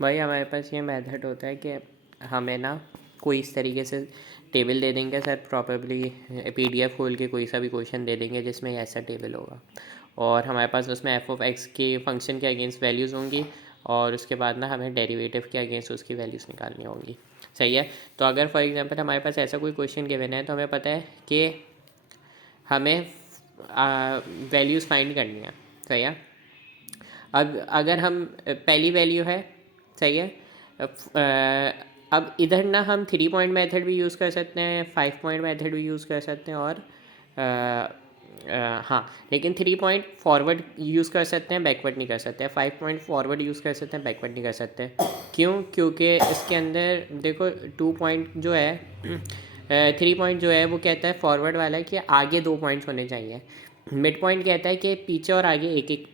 भाई हमारे पास ये मेथड होता है कि हमें ना कोई इस तरीके से टेबल दे देंगे सर, प्रॉबेबली पीडीएफ खोल के कोई सा भी क्वेश्चन दे देंगे जिसमें ऐसा टेबल होगा, और हमारे पास उसमें एफ ऑफ एक्स के फंक्शन के अगेंस्ट वैल्यूज़ होंगी, और उसके बाद ना हमें डेरिवेटिव के अगेंस्ट उसकी वैल्यूज़ निकालनी होंगी। सही है। तो अगर फॉर एग्जांपल हमारे पास ऐसा कोई क्वेश्चन गिवन है तो हमें पता है कि हमें वैल्यूज़ फाइंड करनी है। सही है। अगर हम पहली वैल्यू है, सही है, अब इधर ना हम 3 पॉइंट मेथड भी यूज़ कर सकते हैं, 5 पॉइंट मेथड भी यूज़ कर सकते हैं, और हाँ, लेकिन 3 पॉइंट फॉरवर्ड यूज़ कर सकते हैं, बैकवर्ड नहीं कर सकते। 5 पॉइंट फॉरवर्ड यूज़ कर सकते हैं, बैकवर्ड नहीं कर सकते। क्यों? क्योंकि इसके अंदर देखो 2 पॉइंट जो है 3 पॉइंट जो है वो कहता है फॉरवर्ड वाला है कि आगे 2 पॉइंट्स होने चाहिए। मिड पॉइंट कहता है कि पीछे और आगे एक एक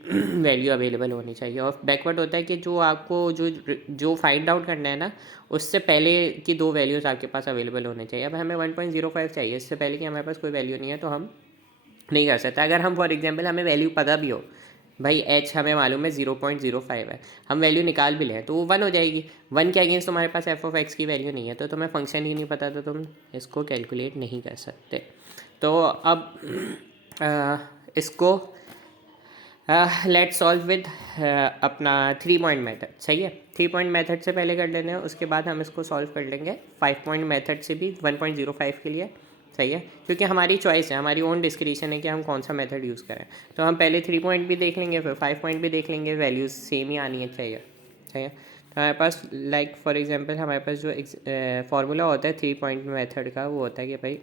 वैल्यू अवेलेबल होनी चाहिए, और बैकवर्ड होता है कि जो आपको जो फाइंड आउट करना है ना, उससे पहले की 2 वैल्यूज़ आपके पास अवेलेबल होने चाहिए। अब हमें 1.05 चाहिए, इससे पहले कि हमारे पास कोई वैल्यू नहीं है तो हम नहीं कर सकते। अगर हम फॉर एग्जांपल हमें वैल्यू पता भी हो, भाई एच हमें मालूम है 0.05 है, हम वैल्यू निकाल भी लें तो वो 1 हो जाएगी। 1 के अगेंस्ट तुम्हारे पास एफ ऑफ एक्स की वैल्यू नहीं है, तो तुम्हें फंक्शन ही नहीं पता, तो तुम इसको कैलकुलेट नहीं कर सकते। तो अब इसको लेट सॉल्व विद अपना 3 पॉइंट मेथड। सही है। 3 पॉइंट मेथड से पहले कर लेते हैं, उसके बाद हम इसको सॉल्व कर लेंगे 5 पॉइंट मेथड से भी 1.05 के लिए। सही है। क्योंकि हमारी चॉइस है, हमारी ओन डिस्क्रिप्शन है कि हम कौन सा मेथड यूज़ करें। तो हम पहले 3 पॉइंट भी देख लेंगे, फिर 5 पॉइंट भी देख लेंगे, वैल्यूज़ सेम ही आनी है चाहिए। सही है। तो हमारे पास लाइक फॉर एग्जांपल हमारे पास जो फार्मूला होता है 3 पॉइंट मेथड का, वो होता है कि भाई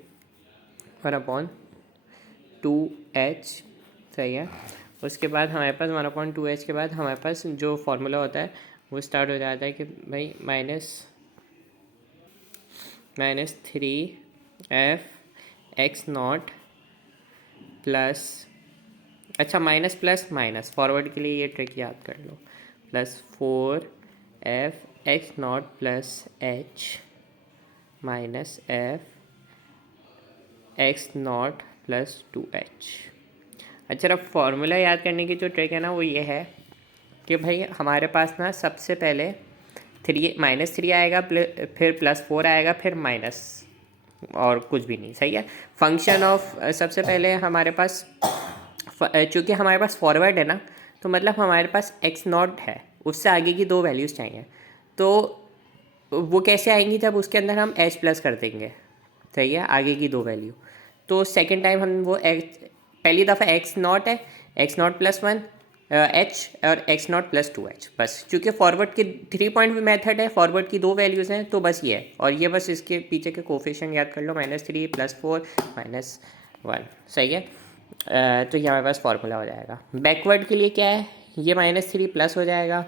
1/2h। सही है। उसके बाद हमारे पास 1/2h के बाद हमारे पास जो फार्मूला होता है वो स्टार्ट हो जाता है कि भाई माइनस 3f(x0) प्लस, अच्छा माइनस प्लस माइनस, फॉरवर्ड के लिए ये ट्रिक याद कर लो, plus 4f(x0) plus h minus f(x0) plus 2h। अच्छा, अब फॉर्मूला याद करने की जो ट्रिक है ना वो ये है कि भाई हमारे पास ना सबसे पहले -3 आएगा, फिर +4 आएगा, फिर माइनस, और कुछ भी नहीं। सही है। फंक्शन ऑफ सबसे पहले हमारे पास चूँकि हमारे पास फॉरवर्ड है ना, तो मतलब हमारे पास x0 है, उससे आगे की 2 वैल्यूज़ चाहिए। तो वो कैसे आएंगी? जब उसके अंदर हम h प्लस कर देंगे। सही है। आगे की 2 वैल्यू, तो सेकेंड टाइम हम वो पहली दफ़ा x0 है, x0 प्लस 1 h, और x0 प्लस 2h। बस चूँकि फॉरवर्ड के 3 पॉइंट मेथड है, फॉरवर्ड की 2 वैल्यूज़ हैं, तो बस ये है। और ये बस इसके पीछे के कोफिशिएंट याद कर लो, -3 +4 -1। सही है। तो ये हमारे पास फार्मूला हो जाएगा। बैकवर्ड के लिए क्या है, ये -3 प्लस हो जाएगा,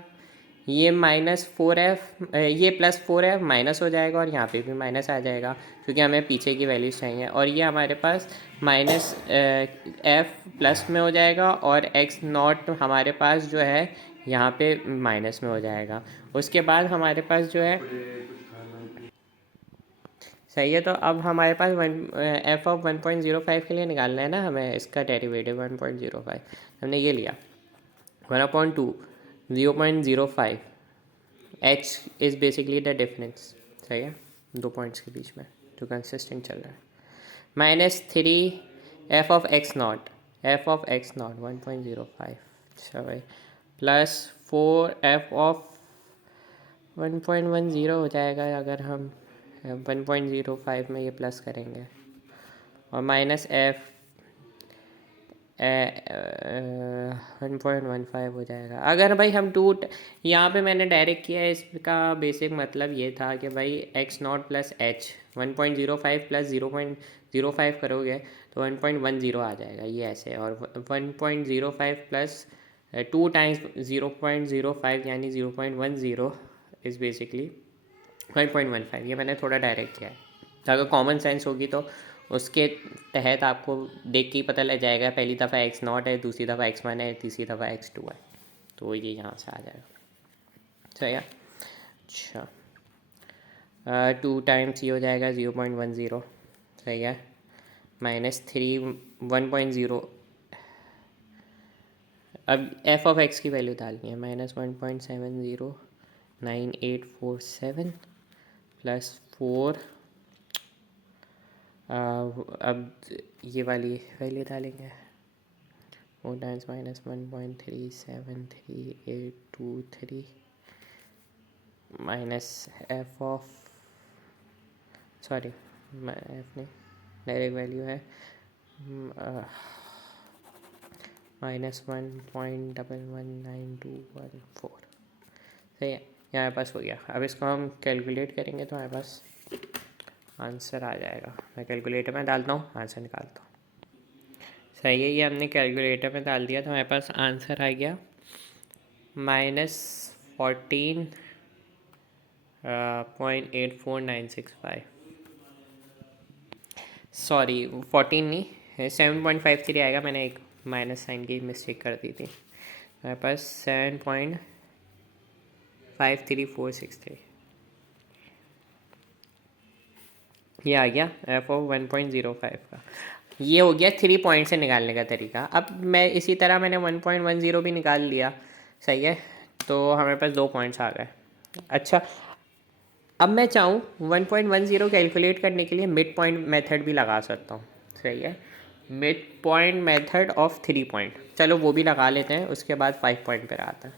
ये -4f, ये +4f माइनस हो जाएगा, और यहाँ पे भी माइनस आ जाएगा क्योंकि हमें पीछे की वैल्यूज़ चाहिए। और ये हमारे पास -f प्लस में हो जाएगा, और x0 हमारे पास जो है यहाँ पे माइनस में हो जाएगा। उसके बाद हमारे पास जो है, सही है, तो अब हमारे पास f ऑफ 1.05 के लिए निकालना है ना हमें, इसका डेरिवेटिव 1.05 हमने ये लिया, 1/2 0.05, h is basically the difference. सही है, 2 पॉइंट्स के बीच में जो कंसिस्टेंट चल रहा है। -3 f(x0) 1.05, अच्छा भाई, +4 f(1.10) हो जाएगा अगर हम 1.05 में ये प्लस करेंगे, और -f 1.15 हो जाएगा। अगर भाई हम यहाँ पे मैंने डायरेक्ट किया है, इसका बेसिक मतलब ये था कि भाई x0 प्लस h 1.05 प्लस 0.05 करोगे तो 1.10 आ जाएगा, ये ऐसे। और 1.05 प्लस 2 टाइम्स 0.05 यानी 0.10 इज़ बेसिकली 1.15। ये मैंने थोड़ा डायरेक्ट किया है, अगर कॉमन सेंस होगी तो उसके तहत आपको देख के ही पता लग जाएगा, पहली दफ़ा x0 है, दूसरी दफ़ा x1 है, तीसरी दफ़ा x2 है, तो ये यहाँ से आ जाएगा। सही है। अच्छा, 2 टाइम्स ये हो जाएगा 0.10। सही है। -3 1.0, अब f ऑफ x की वैल्यू डालनी है, -1.70 9847 प्लस 4, अब ये वाली वैल्यू डालेंगे, 4 times minus 1.373823 minus F of, sorry F नहीं, डायरेक्ट वैल्यू है -1.119214। सही है, ये हमारे पास हो गया। अब इसको हम कैलकुलेट करेंगे तो हमारे पास आंसर आ जाएगा। मैं कैलकुलेटर में डालता हूँ, आंसर निकालता हूँ। सही है, ये हमने कैलकुलेटर में डाल दिया तो हमारे पास आंसर आ गया -14.84965। सॉरी 14 नहीं, 7.53 आएगा, मैंने एक माइनस साइन की मिस्टेक कर दी थी। मेरे पास 7.53463 ये आ गया एफ ऑफ 1.05 का। ये हो गया 3 पॉइंट से निकालने का तरीका। अब मैं इसी तरह मैंने 1.10 भी निकाल लिया, सही है, तो हमारे पास 2 पॉइंट्स आ गए। अच्छा, अब मैं चाहूँ 1.10 कैलकुलेट करने के लिए मिड पॉइंट मेथड भी लगा सकता हूँ, सही है, mid point method of 3 point, चलो वो भी लगा लेते हैं, उसके बाद 5 पॉइंट पर आता है,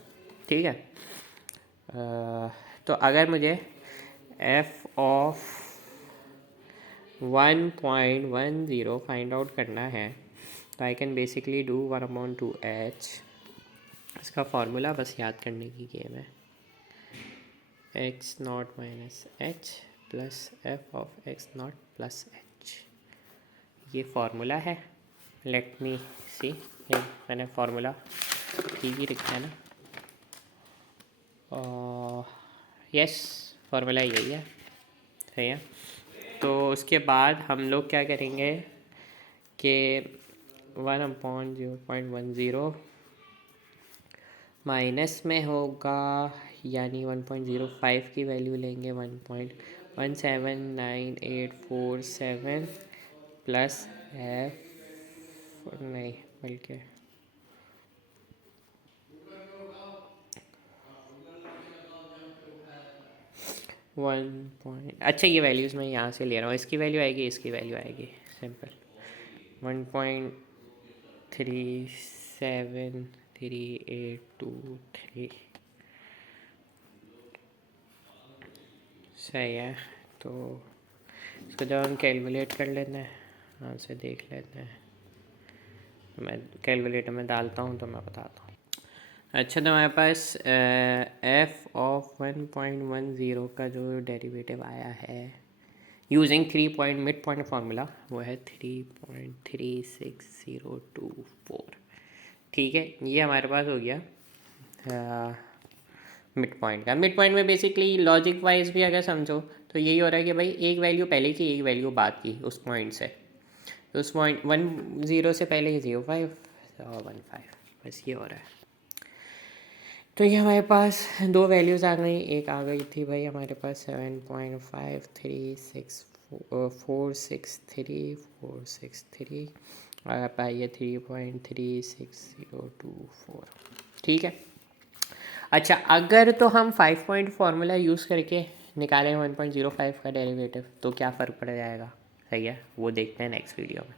ठीक है। तो अगर मुझे एफ ऑफ 1.10 फाइंड आउट करना है तो I can basically do 1/2h। इसका फार्मूला बस याद करने की गेम है, x0 minus H plus F of x0 plus H, ये फार्मूला है। लेट मी सी, मैंने फार्मूला ठीक ही लिखा है ना, यस फार्मूला यही है, सही है। तो उसके बाद हम लोग क्या करेंगे कि 1/0.10 माइनस में होगा, यानी 1.05 की वैल्यू लेंगे, 1.179847 प्लस एफ, नहीं बल्कि अच्छा ये वैल्यूज़ मैं यहाँ से ले रहा हूँ, इसकी वैल्यू आएगी, इसकी वैल्यू आएगी, सिंपल 1.373823 सही है। तो इसको जब हम कैलकुलेट कर लेते हैं, यहाँ से देख लेते हैं, तो मैं कैलकुलेटर में डालता हूँ तो मैं बताता हूँ। अच्छा, तो हमारे पास एफ ऑफ 1.10 का जो डेरिवेटिव आया है using 3 point mid point formula, वो है 3.36024, ठीक है। ये हमारे पास हो गया मिड पॉइंट का। मिड पॉइंट में बेसिकली लॉजिक वाइज भी अगर समझो तो यही हो रहा है कि भाई एक वैल्यू पहले की, एक वैल्यू बाद की उस पॉइंट से, तो उस पॉइंट 10 से पहले 05 और 15, बस ये हो रहा है। तो ये हमारे पास 2 वैल्यूज़ आ गई, एक आ गई थी भाई हमारे पास 7.536463463 और आप आइए 3.36024, ठीक है। अच्छा, अगर तो हम 5 पॉइंट फार्मूला यूज़ करके निकालें 1.05 का डेरिवेटिव तो क्या फ़र्क पड़ जाएगा, सही है, वो देखते हैं नेक्स्ट वीडियो में।